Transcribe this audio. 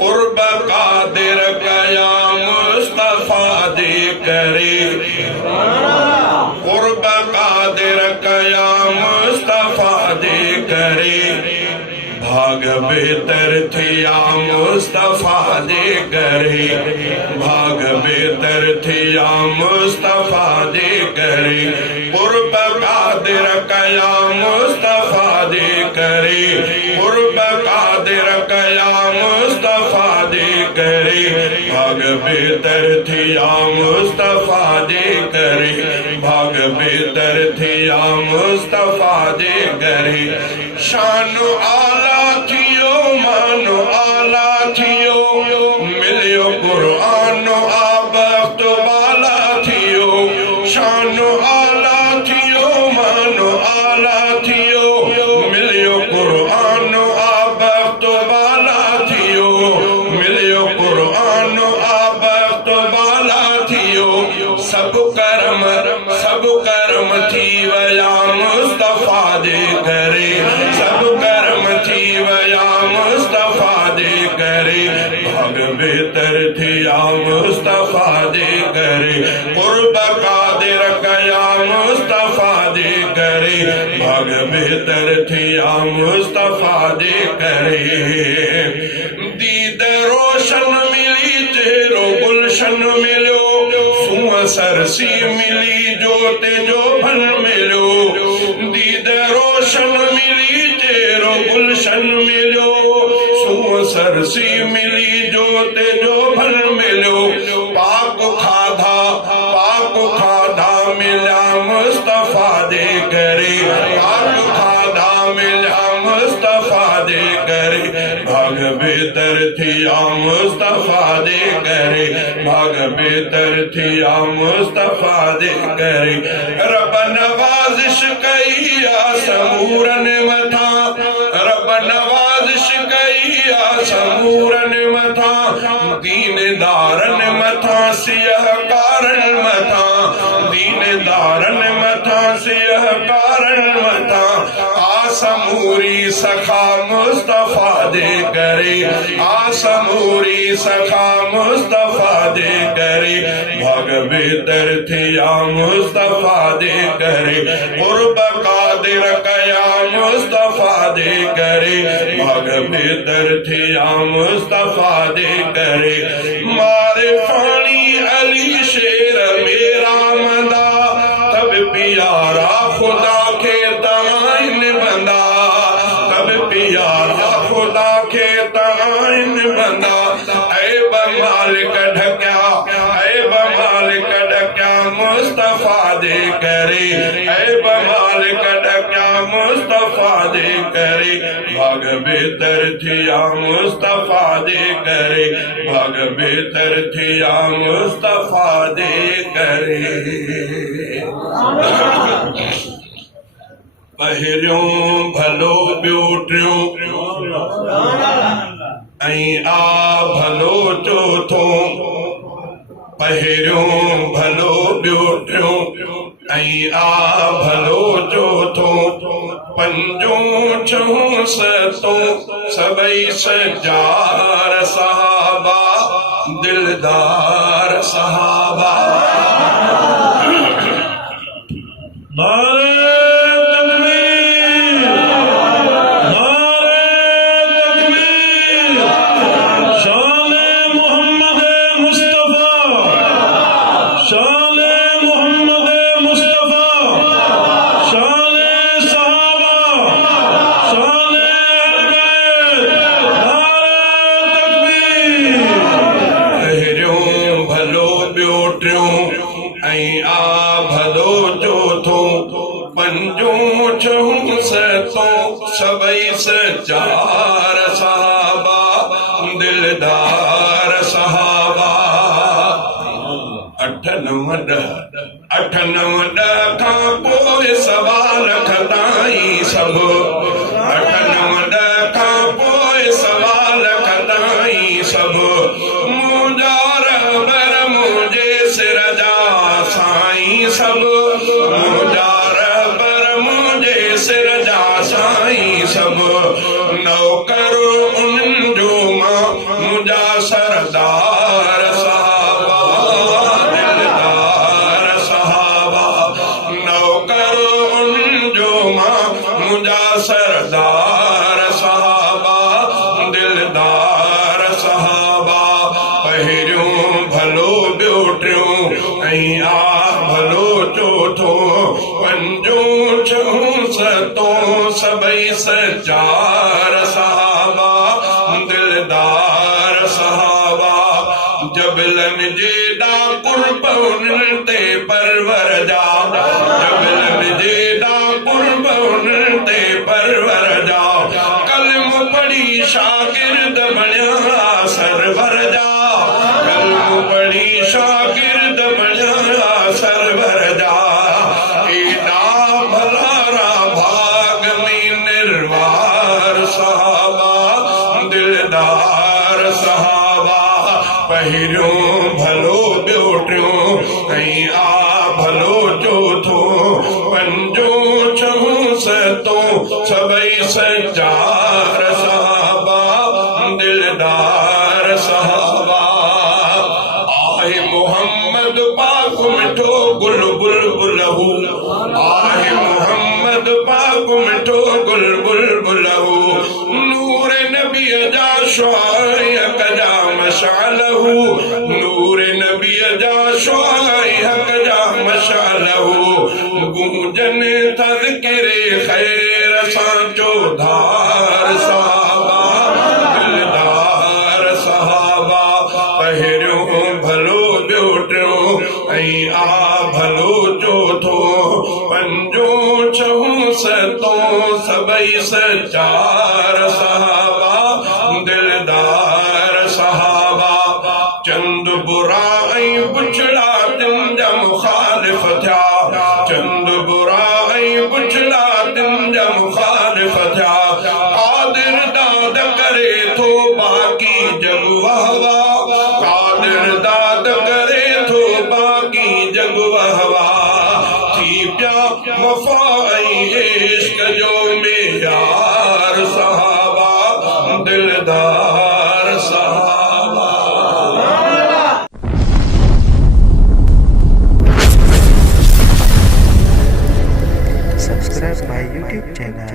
कुर्ब कादिर कया मुस्तफा दे करे कुर्ब कादिर कया मुस्तफा दे करे भाग बेहतर थिया मुस्तफा दे करे भाग बेहतर थिया मुस्तफा दे करे कुर्ब कादिर कया मुस्तफा दे करे कुर्ब कादिर कया मुस्तफा दे करे भाग बेहतर थिया मुस्तफा दे करे भाग बेहतर थिया मुस्तफा दे करे शानो आला थियो मानो आला थियो मिलियो कुरान आबख्त वाला थियो शानो आला थियो मानो आला थियो मिलियो कुरान आबख्त वाला थियो मिलियो कुरान आबख्त वाला थियो सब कर्म थी वया मुस्तफा दे करे सब कर्म थी वया मुस्तफा दे करे भाग बेहतर थिया मुस्तफा दे करे कुर्ब कादिर कया मुस्तफा दे करे भाग बेहतर थिया मुस्तफा दे करे दीद रोशन मिली चेहरो गुलशन मिलो सरसी मिली जोत जो भन मिलो दीद रोशन मिली तेरो गुलशन मिलो सो सरसी मिली जोत जो भन मिलो पाक खाधा मिला मुस्तफा दे करे पाक खाधा मिला मुस्तफा दे करे भाग बेहतर थिया मुस्तफा दे करे भाग बेहतर थिया मुस्तफा दे करे रब नवाजिश कईया समूरन मथा रब नवाजिश कईया समूरन मथा दीनदारन मथा सियह कारण मथा दीनदारन मथा सियह कारण मथा आसमूरी सखा मुस्तफा दे करे आसमूरी सखा मुस्तफा दे करे भाग बेहतर थिया मुस्तफा दे करे कुर्ब कादिर कया मुस्तफा दे करे भाग बेहतर थिया मुस्तफा दे करे मारे फानी अली शेर मेरा मदा तब प्यारा खुदा के ताइन बंदा तब प्यारा खुदा के ताइन बंदा ऐ बमाल कढ़क्या मुस्तफा दे करे ऐ बमाल कढ़क्या मुस्तफा दे करे भाग बेहतर थिया मुस्तफा दे करे भाग बेहतर थिया मुस्तफा दे करे पहिरियों भलो ॿियो टियों ऐं आ भलो चोथों पहिरियों भलो ॿियो टियों ऐं आ भलो चोथों पंजों छहों सतों सभई सजार सहाबा दिलदार सहाबा सभई सजार सहाबा दिलदार सहाबा अठ नव ॾह खां पोइ सवाल खताई सब अठ नव ॾह खां पोइ सवाल खताई सब मुंहिंजा रहबर मुंहिंजे सिर जा साईं सब मुंहिंजा रहबर मुंहिंजे सिर जा साईं सब नौकर उन्हनि जो मां भलो ॿियो टियों ऐं आ भलो चोथों पंजों छहों सतों सभई सचार सहाबा दिलदार सहाबा जबलन जेदा कुर्ब उन्हनि ते परवर जा जबलन जेदा कुर्ब उन्हनि ते परवर जा कलम पढ़ी शागिर्द बणिया सरवर जा कलम पढ़ी शागिर्द बणिया सरवर जा एॾा भलारा भाग में निर्वार सहाबा दिलदार सहाबा पहिरियों भलो ॿियो टियों ऐं आ भलो चोथों पंजों छहों सतों सभई सचार सहाबा दिलदार सहाबा आहे मोहम्मद पाक मिठो गुल बुलबुलहू आहे मोहम्मद पाक मिठो गुल बुलबुलहू नूर नबी जा शुआइक जा मशालहू नूर नबी जा शुआइक जा मशालहू गूंजन तज़किरे खैर सां चौधार सहाबा दिलदार सहाबा पहिरियों भलो ॿियो टियों ऐं आ भलो चोथों पंजों छहों सतों सभई सचार सहाबा दिलदार सहाबा चंद बुरा ऐं पुछड़ा तिन जा मुखालिफ़ थिया चंद बुरा ऐं पुछड़ा तिन जा मुखालिफ़ थिया कादिर दाद करे थो बाक़ी जग वहवा कादिर दाद करे थो बाक़ी जग वहवा थी पिया वफ़ा ऐं इश्क जो मेयार सहाबा दिलदार सहाबा Subscribe my YouTube channel.